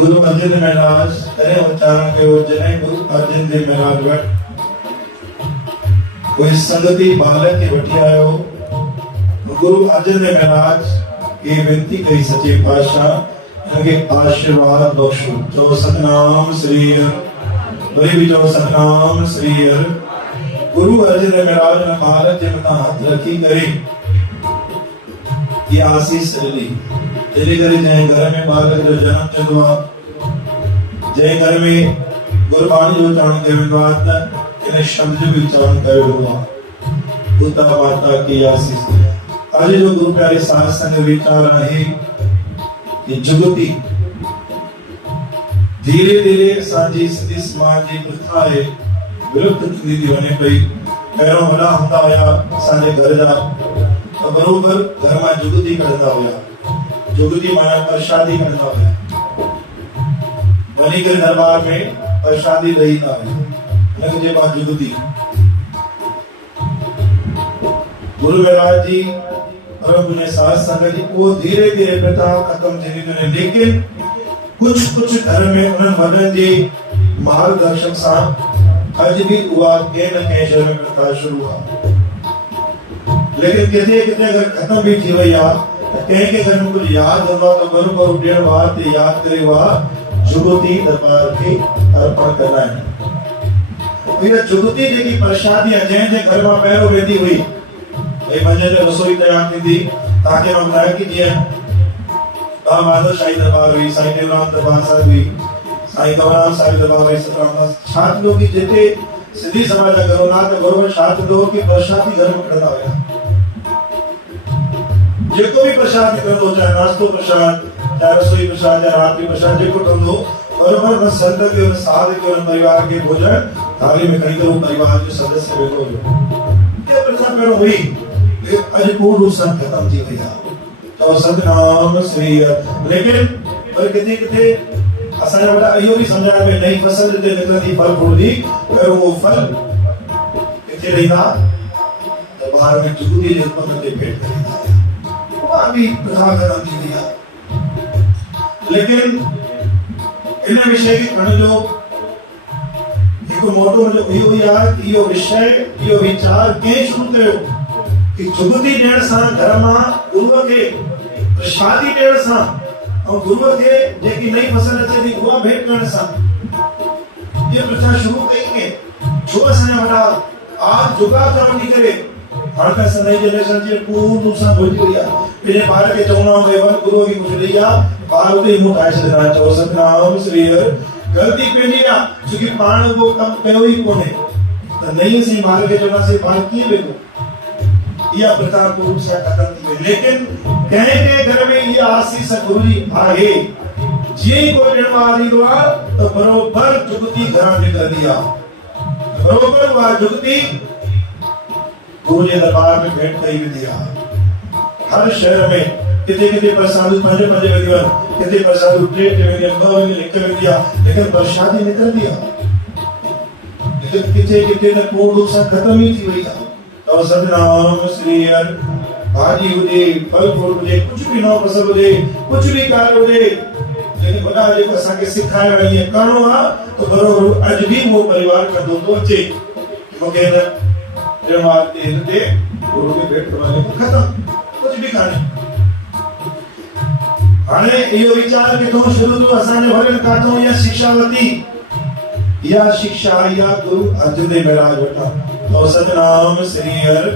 गुरु अर्जन देव महाराज करे उच्चारण के जने गुरु अर्जन देव महाराज वट कोई संगति बालक के वठी आयो। गुरु अर्जन देव महाराज ये विनती कही सच्चे पातशाह इनके आशीर्वाद बख्शो। जो सतनाम श्री हरि भी जो सतनाम श्री हरि। गुरु अर्जन देव महाराज ने बालक के मथा हाथ रखी करे ये आशीष चली तेरे करे जय घर में बालक जो जन्म चंदवा जय घर में गुरबाणी जो उच्चारण करे इन्हें शब्द भी उच्चारण करे हुआ पिता माता की आशीष। आज जो गुरु प्यारे साथ संग विचार है कि जुगती धीरे धीरे साजी सदी समाज की प्रथा है विलुप्त थी होने पई। पैरों भला होता होया साजे घर जा तो बरोबर घर में जुगती करता होया। जुगती माना प्रसादी करता होया बनी के दरबार में प्रसादी दही ना लग जे बात जुगती। गुरु महाराज जी और अपने साथ संगत जी वो धीरे धीरे प्रथा खत्म थी रही। लेकिन कुछ घर में उन्हें वडन जी मार्गदर्शक सा आज भी हुआ के न के शहर में प्रथा शुरू हुआ। लेकिन कितने कितने घर खत्म भी थी भैया कहीं के घर में कुछ याद हुआ तो बरोबर डेढ़ बात याद करे हुआ जुगती दरबार की अर्पण करना है। भैया जुगती जी प्रसादी जैसे घर में पैरों वेदी हुई भाई मंझे रसोई तैयार थी ताकि हम बताया कि जी बाबा माधव शाही दरबार हुई साईं देवराम दरबार साहब हुई साईं गौराम साहब दरबार हुई सतराम छात्र लोग जिते सिद्धि समाज का करो ना तो बरोबर छात्र लोग की प्रसादी घर में करता होया। जेको भी प्रसाद करतो चाहे नाश्तो प्रसाद चाहे रसोई प्रसाद चाहे रात्रि प्रसाद जेको करतो बरोबर बस संत के और साध के और परिवार के भोजन थाली में खड़ी करो परिवार के सदस्य बैठो ये प्रथा करो हुई आज पूर्ण संत खत्म थी भैया। तो सतनाम श्री लेकिन पर किथे किथे असा बड़ा यो भी समझाया में नई फसल जे निकलती फल फूलदी पर वो फल किथे रहीदा तो बाहर में जुगती जे उत्पन्न के पेट करीदा वहां भी प्रथा खत्म थी भैया। लेकिन इन विषय के घण जो एक मोटो जो यो यार कि यो विषय यो विचार के शुरू कयो कि जुगती डेढ़ सा घर में गुरु के प्रसादी डेढ़ सा और गुरु के जेकी नई फसल अचे थी उहा भेंट करण सा ये प्रथा शुरू कई के जो असन बड़ा आज जुगा करनी करे हर का समय जनरेशन जे पूर्ण सा भोज गया पिने बार के चौना में वन गुरु की कुछ लिया बार उते मुख आए सदा चो सतनाम श्री गलती पेनी ना क्योंकि पाण वो कम कयो ही कोने तो नहीं सी बार के चौना से बार की बेको यह प्रथा पूर्ण से खत्म थी। लेकिन कहे के घर में ये आशीष गुरुजी आहे जी को निर्वादी दुआ तो बरोबर जुगती घर निकल दिया बरोबर वह जुगती गुरु जी दरबार में भेंट करी दिया। हर शहर में कितने कितने प्रसाद पंजे पंजे विधिवन कितने प्रसाद ट्रेट में दिया गांव में लिख कर दिया लेकिन प्रसादी निकल दिया। लेकिन कितने कितने तक पूर्ण रूप से खत्म ही थी भैया। और सतनाम श्री हरि भाजी हुजे फल फूल हुजे कुछ भी नौ फसल हुजे कुछ भी कार्य हुजे लेकिन बड़ा जेको असा के सिखाया रही है करणो आ तो बरोबर आज भी वो परिवार का दो अचे मगे परिवार के हिते गुरु के भेंट वाले को खत्म कुछ भी काने हाने यो विचार के तो शुरू तो असा ने भले कातो या शिक्षावती या शिक्षा या गुरु अर्जन देव महाराज वटा तो सतनाम श्री हरि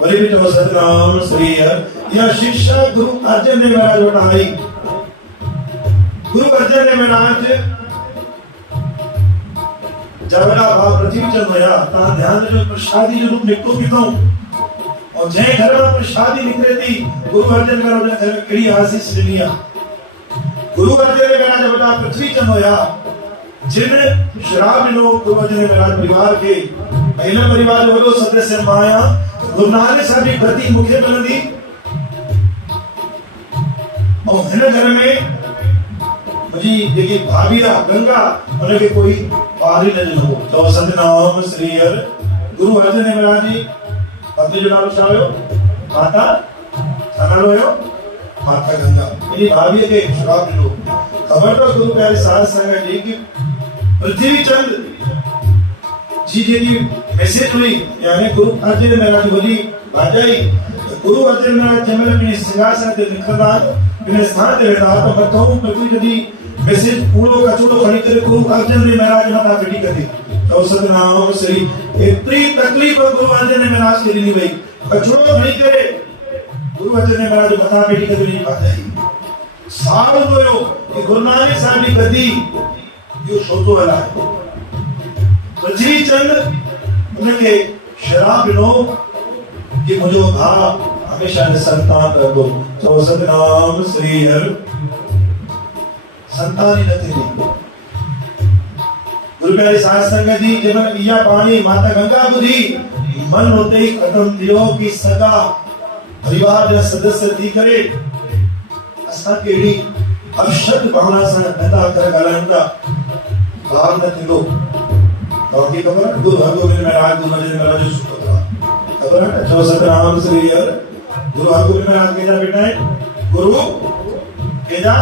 बड़ी भी तो सतनाम श्री हरि यह शिक्षा गुरु अर्जन देव महाराज वटा आई। गुरु अर्जन देव महाराज जबरा भाव पृथ्वी चंद होया ता ध्यान जो प्रसादी जो रूप निकतो पितो और जय घर में प्रसादी निकले थी गुरु अर्जन करो ने घर केड़ी आशीष लिया। गुरु अर्जन देव महाराज बड़ा पृथ्वी चंद होया जिन शराब लोग गुरु अर्जन देव महाराज परिवार के पहले परिवार वालों सदस्य माया गुरु नानक साहब की गति मुख्य बनदी और हन घर में मुझी देखी भाभिया गंगा उनके कोई पारी न हो तो सतनाम श्री हरि गुरु अर्जन देव महाराज जी पत्नी जो नाम चाहो माता सनालो यो माता गंगा इनी भाभी के श्राप लो खबर तो गुरु प्यारे साध संगत जी की पृथ्वी चंद जी जी मैसेज हुई यानी गुरु अर्जन महाराज बोली बाजाई गुरु अर्जन महाराज जमल में सिंहासन ते निकलदा बिने स्थान ते रहता तो बताऊं पृथ्वी जदी मैसेज पूरो कचूड़ो खड़ी करे गुरु अर्जन महाराज माता बेटी कदी तो सतनाम श्री इतनी तकलीफ गुरु अर्जन महाराज के दी भाई कचूड़ो खड़ी करे गुरु अर्जन महाराज माता बेटी कदी नहीं बाजाई साल होयो कि गुरु नानक साहब की गद्दी यो सोचो वाला है पृथ्वी चंद उनके शराब नो कि मुझे भा हमेशा ने संतान रखो तो सतनाम श्री हर संतान ही नहीं गुरु प्यारे साध संगत जी जब इया पानी माता गंगा बुधी मन होते ही खत्म थियो कि सगा परिवार जा सदस्य थी करे असा केड़ी अशद भावना से धंधा कर गलंदा भाव न थियो तो की खबर गुरु हरगोविंद महाराज गुरु अर्जन महाराज सुपुत्र खबर है जो सतनाम श्री हर गुरु हरगोविंद महाराज के जा बेटा है गुरु केजा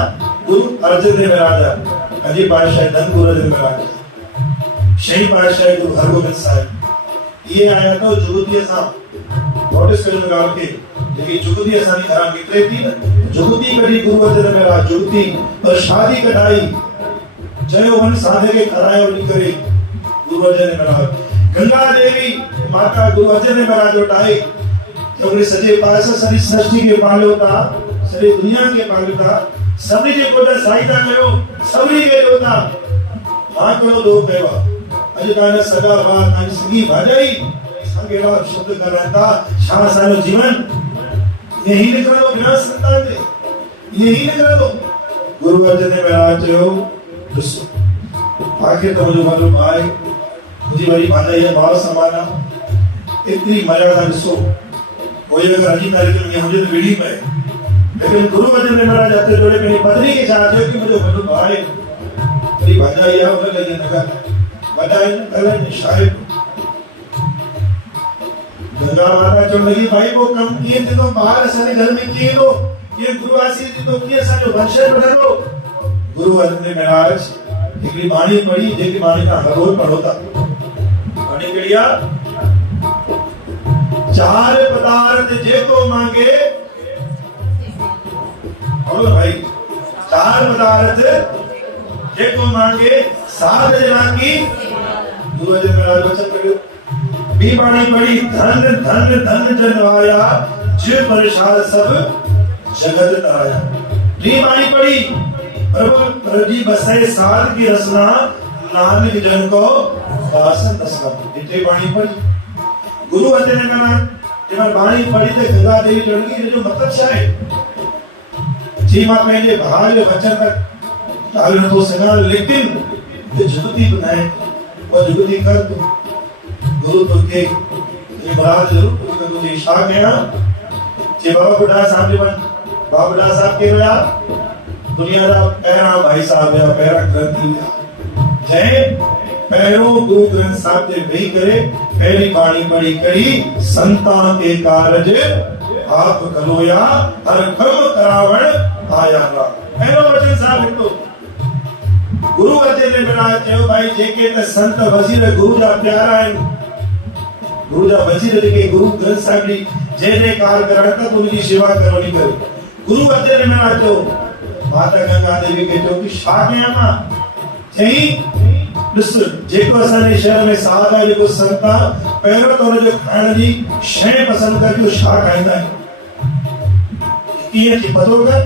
गुरु अर्जन देव महाराज अजी पातशाह धन गुरु अर्जन महाराज शही पातशाह गुरु हरगोविंद साहब ये आया तो जुगती सा नोटिस कर लगा के लेकिन जुगती असानी खराब निकले थी ना जुगती करी गुरु अर्जन महाराज जुगती और शादी कटाई जय वन साधे के करायो निकरे गुरु अर्जन महाराज गंगा देवी माता गुरु अर्जन महाराज उठाई क्योंकि सजे पास सरी सृष्टि के पालो था सरी दुनिया के पालो था सभी जे कोटा साईता कयो सभी के लोता मां को दो कहवा अजकाने सदा बात ना सगी भाजाई संगेड़ा शब्द कराता शाह सानो जीवन यही निकला दो बिना संतान दे यही निकला दो गुरु अर्जन महाराज जो आखिर तो मुझे मालूम आए मुझे बड़ी भाजाई है भाव समाना इतनी मर्यादा दिसो कोई अगर अजी तारीख में मुझे तो बीड़ी में लेकिन गुरु अर्जन महाराज जाते जोड़े मेरी पत्नी के साथ जो कि मुझे मालूम आए मेरी भाजाई है उन्हें लगे नगर बताए न करें शायद गंगा माता जो लगी भाई वो कम किए थे तो बाहर सारे घर में किए लो ये गुरुवासी थी तो किए सारे वंशज बना लो गुरु अर्जन महाराज एक बाणी पड़ी जेकी बाणी का हर रोज पढ़ोता बाणी कड़िया चार पदार्थ जेको मांगे बोलो भाई चार पदार्थ जेको मांगे साध जना की गुरु अर्जन महाराज वचन करियो बी बाणी पड़ी धन धन धन जनवाया जे प्रसाद सब जगत ताया बी बाणी पड़ी प्रभु प्रजी बसे साध की रसना नानक जन को दासन दसना इतने बाणी पड़ी गुरु अर्जन महाराज जब बाणी पड़ी तो गंगा देवी लड़की जो मतलब है जी मां पहले भाग वचन तक डाल तो सना लेकिन ये जुगती बनाए और जुगती कर तो गुरु तो के ये महाराज जरूर तो मुझे इशारा किया जे बाबा बुढ़ा साहब ने बाबा बुढ़ा साहब के रहा दुनिया दा पहला भाई साहब या पहला ग्रंथी जय पैरों गुरु ग्रंथ साहब ते वही करे पहली बाणी पढ़ी करी संतान के कारज आप करोया हर कर्म करावण आया रा पहलो वचन साहब लिखो गुरु अर्जन महाराज चयो भाई जेके त संत वजीर गुरु जा प्यारा आहिनि गुरु जा वजीर के गुरु ग्रंथ साहब जी जे जे कार करण तक उनकी सेवा करनी करे गुरु अर्जन महाराज चयो माता गंगा देवी के जो कि शागिया मां चई जेको असांजे शहर में साध आहे जेको संत आहे पहिरियों त हुनजो खाइण जी शइ पसंदि कर जो छा खाईंदा आहिनि कीअं थी पतो कर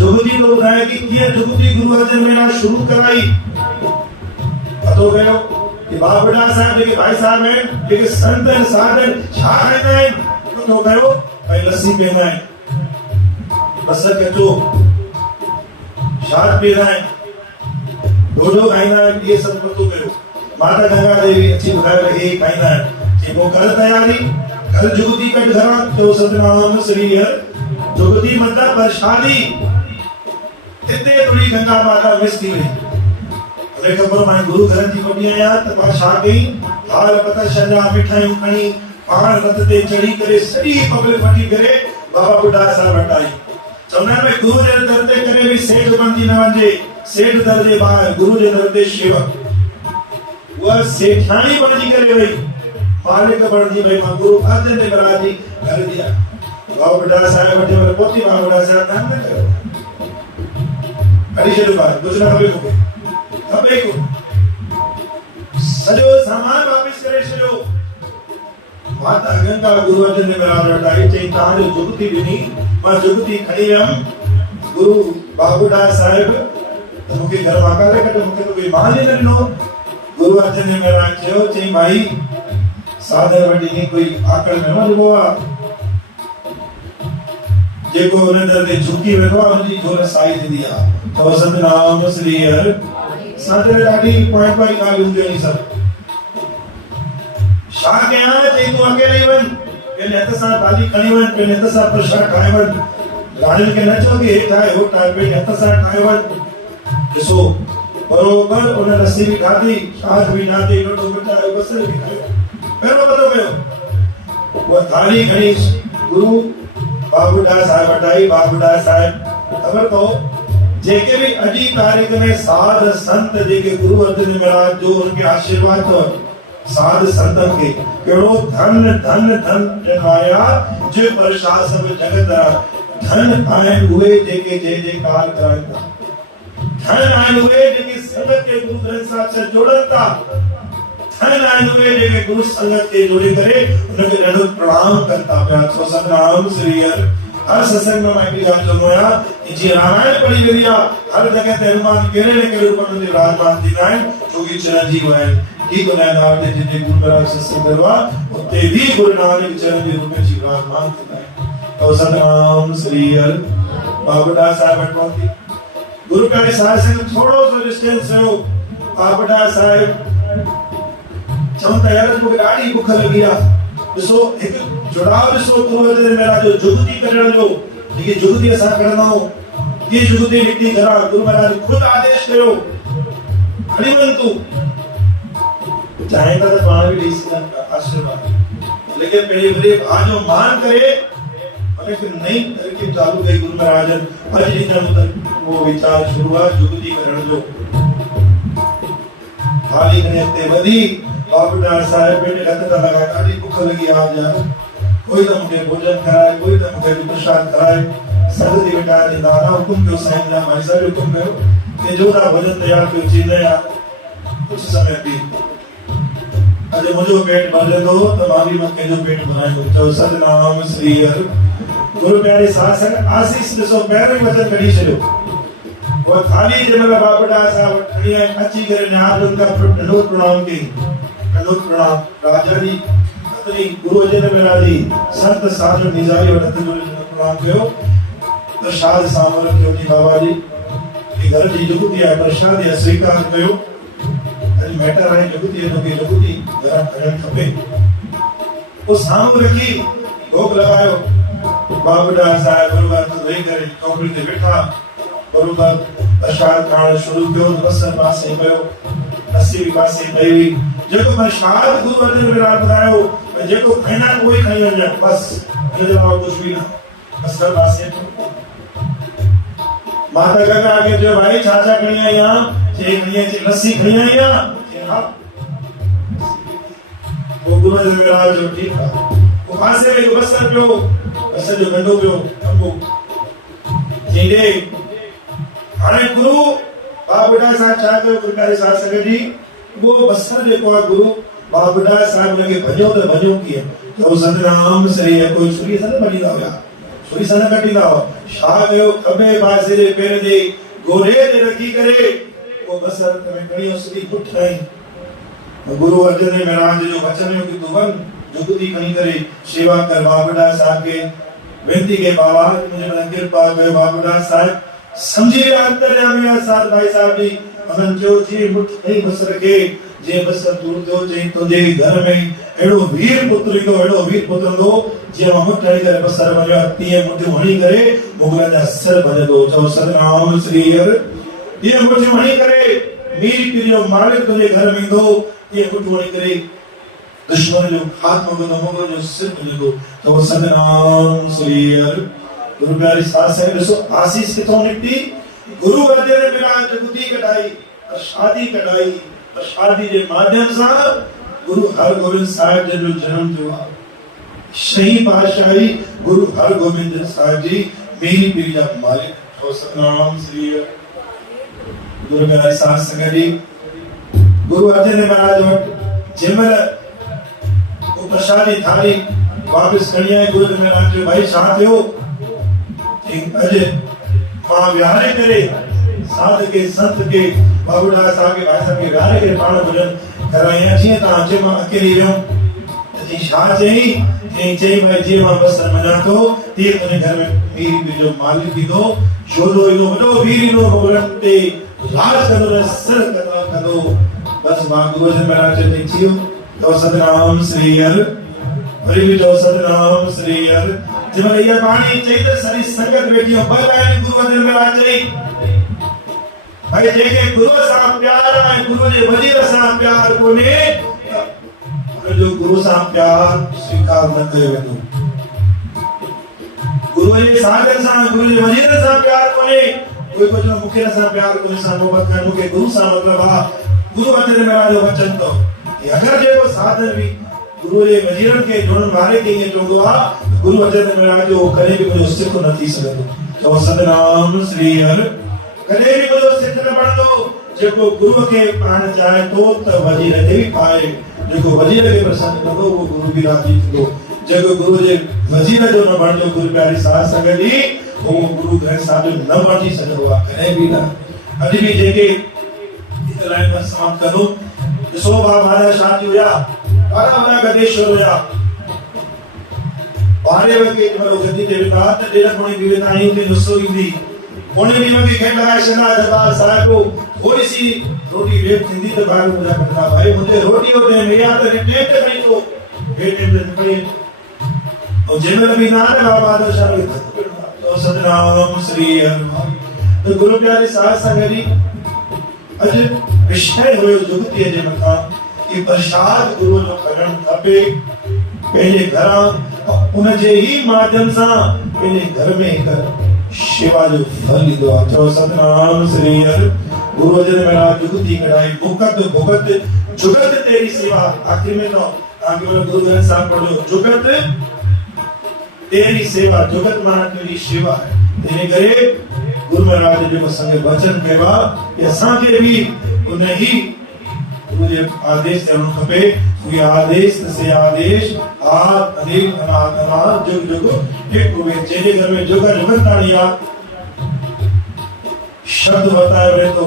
जुगती तो ॿुधाए कि कीअं जुगती गुरु अर्जन महाराज शुरू कराई पतो कयो कि बाबा बुढ़ा साहब जेके भाई साहब आहिनि जेके संत आहिनि साध आहिनि छा खाईंदा आहिनि पतो कयो भई लस्सी पीअंदा आहिनि बसर कचो छाछ पीअंदा आहिनि ढोढो खाईंदा आहिनि इहे सभु पतो कयो माता गंगा देवी अची ॿुधायो हे खाईंदा आहिनि जेको कर तयारी कर जुगती कट घरां जो सतनाम श्री हर जुगती मतलब प्रसादी इते थोड़ी गंगा माता मिस थी वई अरे खबर मां गुरु घर जी कोठी आया त मां छा कई हाल पता शंजा मिठाइयूं खणी पाण रथ ते चढ़ी करे सॼी पब्लिक वठी करे बाबा बुढ़ा साहब वटाई चवंदा आहिनि भई गुरु जे दर ते करे बि सेठ बणजी न वञे, सेठ दर जे ॿाहिरि गुरु जे दर ते शेवक। उहा सेठाणी बणजी करे वई, मालिक बणजी वई, मां गुरु अर्जन देव महाराज जी घर जी आहियां। बाबा बुढ़ा साहिब वटि वरी पहुती, बाबा बुढ़ा साहिब कान न कयो, हरी छॾियो ॿाहिरि, कुझु न खपे मूंखे, खपे को सॼो सामान वापसि करे छॾियो। माता गंगा गुरु अर्जन देव महाराज वटि आई, चई तव्हांजो जुगती ॾिनी, मां जुगती खणी वियमि। गुरु बाबा बुढ़ा साहिब त मूंखे घर मां काले कढो, मूंखे त कोई माल ई न ॾिनो। गुरु अर्जन देव महाराज चयो, चई भाई साधर वटि कोई आकड़ में न ॾिबो आहे, जेको हुन दर ते झुकी वेंदो आहे हुनजी झोल साई थींदी आहे। तो सतनाम श्री हरि साधर ॾाढी पॉइंट वारी ॻाल्हि हूंदी आहे सभु। छा कयां, चई तूं अकेले ई वञ, पंहिंजे हथ सां थाली खणी वञ, पंहिंजे हथ सां प्रसाद ठाहे वञ, राणियुनि खे न चओ कि हे ठाहे हो ठाहे, पंहिंजे हथ सां ठाहे वञ। ॾिसो बरोबर उन लस्सी बि ठाही, छाछ बि ठाही, लोटो बि ठाहियो, बसर बि ठाहियो, पहिरियों पतो पियो। उहा थाली खणी गुरु बाबा बुढ़ा साहिब वटि आई। बाबा बुढ़ा साहिब ख़बर अथव जेके बि अॼु जी तारीख़ में साध संत जेके गुरु अर्जन देव महाराज जो उनखे आशीर्वाद अथव, साध संतन खे कहिड़ो धन धन धन ॾिनाया, जो प्रसाद सब जगत धन आहिनि उहे जेके जय जयकार कराइनि था, धन आहिनि उहे जेके संगत के गुरु ग्रंथ साहिब सां जोड़नि था, धन आहिनि उहे जेके गुरु संगत के जोड़े करे उनखे ॾाढो प्रणाम कनि था पिया। सो सतनाम श्री हरि। हर सत्संग में मां हिकिड़ी ॻाल्हि चवंदो आहियां, जीअं रामायण पढ़ी वेंदी आहे, हर जॻह ते हनुमान कहिड़े न कहिड़े रूप में विराजमान थींदा आहिनि, छोकी चिरंजीव आहिनि। ठीक नारायण ते जिते गुरु महाराज सत्संग कयो आहे उते भी गुरु नानक चरण जे रूप में जी विराजमान थींदा आहिनि। तो सतनाम श्री हरि। बाबा बुढ़ा साहिब वटि पहुती, गुरु प्यारे साहिब से थोड़ो सो डिस्टेंस हुयो। बाबा बुढ़ा साहिब चवनि था यार मूंखे ॾाढी बुख लॻी आहे। ॾिसो हिकु जुड़ाव ॾिसो गुरु अर्जन देव महाराज जो जुगती करण जो, जेकी जुगती असां कंदा आहियूं, ये जुगती निकिती करा गुरु महाराज खुद आदेश कयो खणी वञ तूं, चाहे त पाण बि ॾेई सघनि आशीर्वाद, लेकिन पंहिंजे वॾे भाउ जो मान करे उनखे नई तरकीब चालू कई गुरु महाराज। अॼु ॾींहं तक वो वीचार शुरू आहे जुगती करण जो। थाली खणी अॻिते वधी, बाबा बुढ़ा साहिब पेट हथ था लॻाए, ॾाढी बुख लॻी आहे यार, कोई त मूंखे भोजन कराए, कोई त मूंखे प्रसाद कराए। संगति वेठा आहिनि, दादा हुकुम कयो, साईं जा भाई साहिब हुकुम कयो कि जो था भोजन तयार कयो, चीन यार कुछ समय थी अॼु मुंहिंजो पेट भरंदो त मां बि कंहिंजो पेट भराईंदुमि। चओ सतनाम श्री हरि। गुरु प्यारे साध संगत आशीष ॾिसो पहिरियों ई वचन कढी छॾियो। वो थाली जंहिं महिल बाबा बुढ़ा साहिब खणी अची करे निहाल उनका ॾंडोत प्रणाम कई, ॾंडोत प्रणाम राजा जी अतनी गुरु अर्जन देव महाराज जी संत साधु निजारी वटि हथ जोड़े प्रणाम कयो। प्रसाद साम्हूं रखियो जी बाबा जी, घर जी जुगती आहे, प्रसाद या स्वीकार कयो। अॼु मैटर आहे जुगती जो कि जुगती घर खणणु खपे। वो साम्हूं रखी भोग लॻायो। बाबा बुढ़ा साहिब बरोबर वेही करे चौकड़ी ते वेठा, बरोबर प्रसाद खाइण शुरू कयो। बसर पासे कयो, लस्सी बि पासे कई हुई। जेको प्रसाद गुरु अर्जन देव महाराज ॿुधायो जेको खाईंदा आहिनि उहो ई खणी वञनि, बस हिन जे अलावा कुझु बि न। बसर पासे माता गंगा के जो भाई छाछा खणी आई आहियां, चई खणी अची लस्सी खणी आई आहियां, चई हा। वो गुरु अर्जन देव महाराज जो ठीकु आहे। वो पासे में बसर पियो, बसर जो गंढो पियो, अंबो चई ॾे। हाणे गुरु बाबा बुढ़ा साहिब छा कयो, गुरु प्यारे साध संगत जी, वो बसर जेको आहे गुरु बाबा बुढ़ा साहिब हुनखे भॼो त भॼो कीअं। तो सतनाम श्री हरि। कोई छुरी सां न भॼींदा हुया, छुरी सां न कटींदा हुआ। छा कयो, खॿे पासे जे पेर जे गोॾे ते रखी करे वो बसर में खणी सिधी पुठ हईं। गुरु अर्जन देव महाराज जो वचन हुयो कि तूं वञ जुगती खणी करे सेवा कर। बाबा बुढ़ा साहिब खे वेनती के बाबा मुझे कृपा कयो। बाबा बुढ़ा साहिब समझी विया अंतर्यामी आहे साध भाई साहिब जी। उन्हनि चयो जी मुठ खणी बसर खे, जे बसर दूर थियो, चई तुंहिंजे घर में अहिड़ो वीर पुत्र ईंदो, अहिड़ो वीर पुत्र ईंदो जीअं मां मुठ हणी करे बसर भरियो, तीअं मुठियूं हणी करे मुगलनि जा सिर भॼंदो। चओ सतनाम श्री हरि। तीअं मुठियूं हणी करे मीर पीर जो मालिक तुंहिंजे घर में ईंदो, तीअं मुठियूं हणी करे दुश्मन जो खात्मो कंदो, मुगल जो सिर भॼंदो। चओ सतनाम श्री हरि। गुरु प्यारी साथ संग ॾिसो आसीस किथों निकिती, गुरु अर्जन ने मिला जुगती कढाई, प्रसादी कढाई, प्रसादी जे माध्यम सां गुरु हरगोबिंद साहिब जो जन्म थियो आहे। सही पातशाही गुरु हरगोबिंद साहिब जी मेरी पीढ़ी जा मालिक हो। सतनाम श्री गुरु प्यारे साथ संगत जी, गुरु अर्जन महाराज वटि जंहिंमहिल वो प्रसादी थाली वापस खणी आए, गुरु महाराज जो भाई छा थियो, अॼु मां विहारे करे साध के संत के बाबूलाल साहब के भाई साहब के विहारे करे पाण भजन कराया, जीअं तव्हां अचे मां अकेली वियुमि छा चई चई भाई जीअं मां बसर मञा थो तीअं तुंहिंजे घर में मीर पीर जो मालिक ईंदो, छोलो ईंदो, वॾो वीर ईंदो, मोगलनि ते राज कंदो, सिर कंदो। बस मां गुरु अर्जन महाराज चई थियो तो सतनाम श्री हर, वरी बि चओ सतनाम श्री हर। जंहिंमहिल इहा बाणी चई त सारी संगत वेठी हो, ॿ लाइन गुरु अर्जन महाराज चई भाई जेके गुरु सां प्यार आहे, गुरु जे वजीर सां प्यार कोन्हे, जो गुरु सां प्यार स्वीकार न कयो वेंदो। गुरु जे सागर सां, गुरु जे वजीर सां प्यार कोन्हे, कोई कुझु मूंखे सां प्यार कोन्हे, सां मोहबत कर, मूंखे गुरु सां मतलब आ। गुरु अर्जन महाराज जो वचन तो अगर जेको साधन भी गुरु जे वजीरन के जोड़न वारे के ये चवंदो आ, गुरु अर्जन महाराज जो कॾहिं भी मुंहिंजो सिख न थी सघंदो। तो सतनाम श्री हर, कॾहिं भी मुंहिंजो सिख न बणंदो। जेको गुरु के प्राण चाहे तो त वजीर के भी पाए, जेको वजीर के प्रसन्न कंदो वो गुरु भी राजी थींदो। जेको गुरु जे वजीर जो न बणिजो, गुरु प्यारी साध संगत जी, वो गुरु ग्रंथ साहिब जो न बणिजी सघंदो आहे कॾहिं भी न। अॼु भी जेके हिक लाइन में समाप्त करूं, ॾिसो बाबा शादी हुया, ॾाढा वॾा गदेश्वर हुया, 12 वगे जंहिंमहिल गद्दी ते वेंदा त 1:30 पोणे बि वेंदा आहियूं ते नुस्सो ईंदी, पोणे 2 वगे गेट लॻाए छॾंदा दरबार साहिब को, थोड़ी सी रोटी वेट थींदी त ॿार मुंहिंजा कंदा भाई मुंहिंजे रोटी जो टाइम या त टेट खणी थो हे टाइम ते निकिरे, ऐं जंहिंमहिल बि ना न बाबा जो शादी तो सतनाम श्री हर। तो गुरु प्यारे साध संगत जी, अॼु विषय हुयो जुगतीअ जे मथां कि प्रसाद गुरु जो करणु खपे पंहिंजे घरां, उन जे ही माध्यम सां पंहिंजे घर में हिकु शेवा जो फल ईंदो आहे। चओ सतनाम श्री हर। गुरु अर्जन महाराज जुगती कढाई, भुगत भुगत जुगत तेरी सेवा। आखिर में तो आगे वाला गुरु ग्रंथ साहिब पढ़ो, जुगत तेरी सेवा, जुगत माना तेरी सेवा है। तेरे करे गुरु महाराज जो संग वचन कहवा कि असांखे भी उन ही गुरु जे आदेश करणो खपे। ये आदेश से आदेश आद अदील अनाद जुग जुग एक हुए, जेजे घर में जुग जुगत ताणिया शब्द बताए वे तो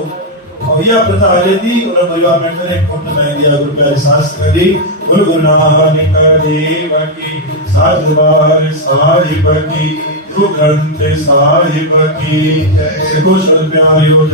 और यह प्रथा हले थी उन परिवार में करे कोट में दिया। गुरु प्यारे शास्त्र जी, गुरु नानक देव की साज दरबार साहिब की, गुरु ग्रंथ साहिब की, सिखो प्यारियो।